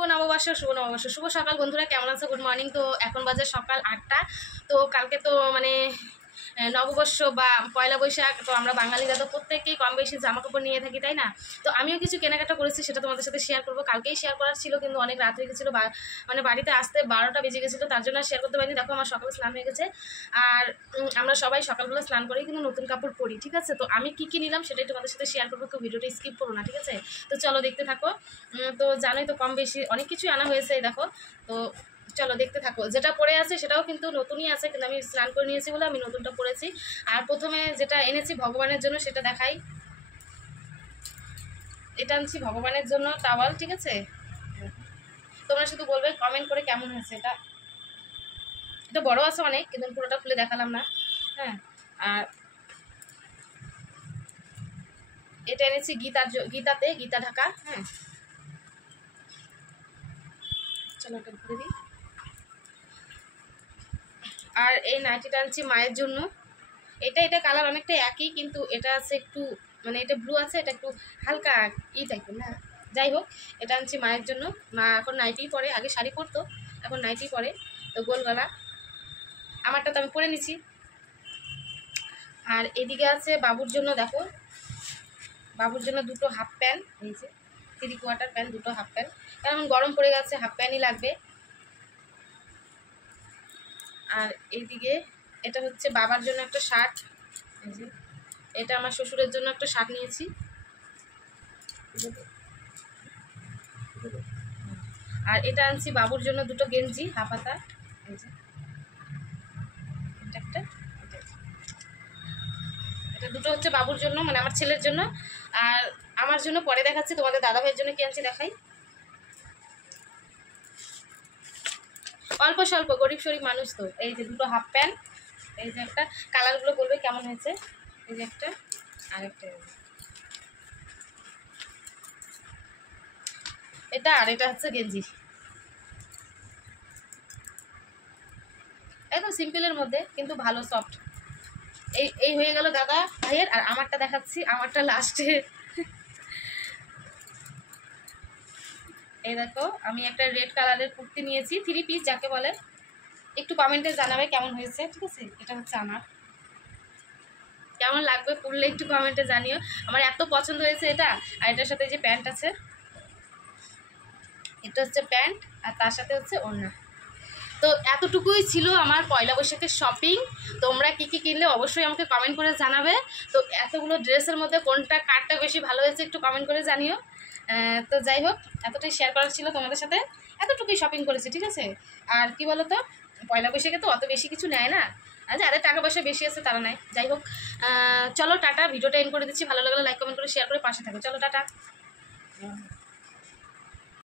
শুভ নববর্ষ, শুভ সকাল বন্ধুরা, কেমন আছো? Good morning. তো এখন বাজে সকাল 8টা। তো কালকে তো মানে নববর্ষ বা পয়লা বৈশাখ। তো আমরা বাঙালিরা তো প্রত্যেকেই কম বেশি জামা কাপড় নিয়ে থাকি, তাই না? তো আমিও কিছু কেনাকাটা করেছি, সেটা তোমাদের সাথে শেয়ার করবো। কালকেই শেয়ার করার ছিল, কিন্তু অনেক রাত হয়ে গেছিলো, মানে বাড়িতে আসতে 12টা বেজে গেছিলো, তার জন্য শেয়ার করতে পারিনি। দেখো আমার সকালে স্নান হয়ে গেছে, আর আমরা সবাই সকালবেলা স্নান করেই কিন্তু নতুন কাপড় পরি, ঠিক আছে? তো আমি কী কী নিলাম সেটাই তোমাদের সাথে শেয়ার করবো, কেউ ভিডিওটা স্কিপ করো না, ঠিক আছে? তো চলো দেখতে থাকো। তো জানোই তো কম বেশি অনেক কিছুই আনা হয়েছে, দেখো। তো চলো দেখতে থাকো। যেটা পরে আছে সেটাও কিন্তু নতুনই আছে, কিন্তু আমি স্নান করে নিয়েছি বলে আমি নতুনটা পরেছি। আর প্রথমে যেটা এনেছি ভগবানের জন্য সেটা দেখাই। এটা আনছি ভগবানের জন্য টাওয়াল, ঠিক আছে? তোমরা শুধু বলবে কমেন্ট করে কেমন হয়েছে। এটা বড় আছে অনেক, কিন্তু পুরোটা খুলে দেখালাম না। হ্যাঁ, আর এটা এনেছি গীতা ঢাকা। হ্যাঁ, চলো এটা ঘুরে দিই। আর এই নাইটিটা আনছি মায়ের জন্য। এটা কালার অনেকটা একই, কিন্তু এটা আছে একটু মানে এটা ব্লু আছে, এটা একটু হালকা টাইপের না। যাই হোক, এটা আনছি মায়ের জন্য। মা এখন নাইটিই পরে, আগে শাড়ি পরতো, এখন নাইটি পরে। তো গোল গলা, আমারটা তো আমি পরে নিছি। আর এদিকে আছে বাবুর জন্য, দেখো বাবুর জন্য দুটো হাফ প্যান্ট, এই যে 3/4 প্যান্ট, দুটো হাফ প্যান্ট, কারণ গরম পড়ে গেছে, হাফ প্যান্টই লাগবে। আর এইদিকে এটা হচ্ছে বাবার জন্য একটা শার্ট, এই যে এটা আমার শ্বশুরের জন্য একটা শার্ট নিয়েছি। আর এটা আনছি বাবুর জন্য দুটো গেঞ্জি হাফ হাতা, এই যে একটা, এটা দুটো হচ্ছে বাবুর জন্য, মানে আমার ছেলের জন্য। আর আমার জন্য পরে দেখাচ্ছি, তোমাদের দাদা ভাইয়ের জন্য কি আনছি দেখাই। অল্প স্বল্প গরিব শরীফ মানুষ তো। এই যে দুটো হাফ প্যান্ট, এই যে একটা, কালারগুলো বলবে কেমন হয়েছে। এই যে একটা, আর একটা এটা, আর এটা হচ্ছে গেঞ্জি, একদম সিম্পলের মধ্যে কিন্তু ভালো সফট। এই হয়ে গেল দাদা ভাইয়ের। আর আমারটা দেখাচ্ছি, আমারটা লাস্টে। এই দেখো, আমি একটা রেড কালারের কুর্তি নিয়েছি, 3 পিস যাকে বলে। একটু কমেন্টে জানাবে কেমন হয়েছে, ঠিক আছে? এটা হচ্ছে আমার, কেমন লাগবে পরলে একটু কমেন্টে জানিও। আমার এত পছন্দ হয়েছে এটা। আর এটার সাথে যে প্যান্ট আছে, এটা হচ্ছে প্যান্ট, আর তার সাথে হচ্ছে ওড়না। তো এতটুকুই ছিল আমার পয়লা বৈশাখের শপিং। তোমরা কী কী কিনলে অবশ্যই আমাকে কমেন্ট করে জানাবে। তো এতগুলো ড্রেসের মধ্যে কারটা বেশি ভালো হয়েছে একটু কমেন্ট করে জানিও। তো যাই হোক, এতটাই শেয়ার করার ছিল তোমাদের সাথে, এতটুকুই শপিং করেছি, ঠিক আছে? আর কি বলো তো, পয়লা বৈশাখে তো অত বেশি কিছু নেয় না, আর যাদের টাকা পয়সা বেশি আছে তারা নেয়। যাই হোক, চলো টাটা, ভিডিওটা এন্ড করে দিচ্ছি। ভালো লাগলে লাইক কমেন্ট করে শেয়ার করে পাশে থাকো। চলো টাটা।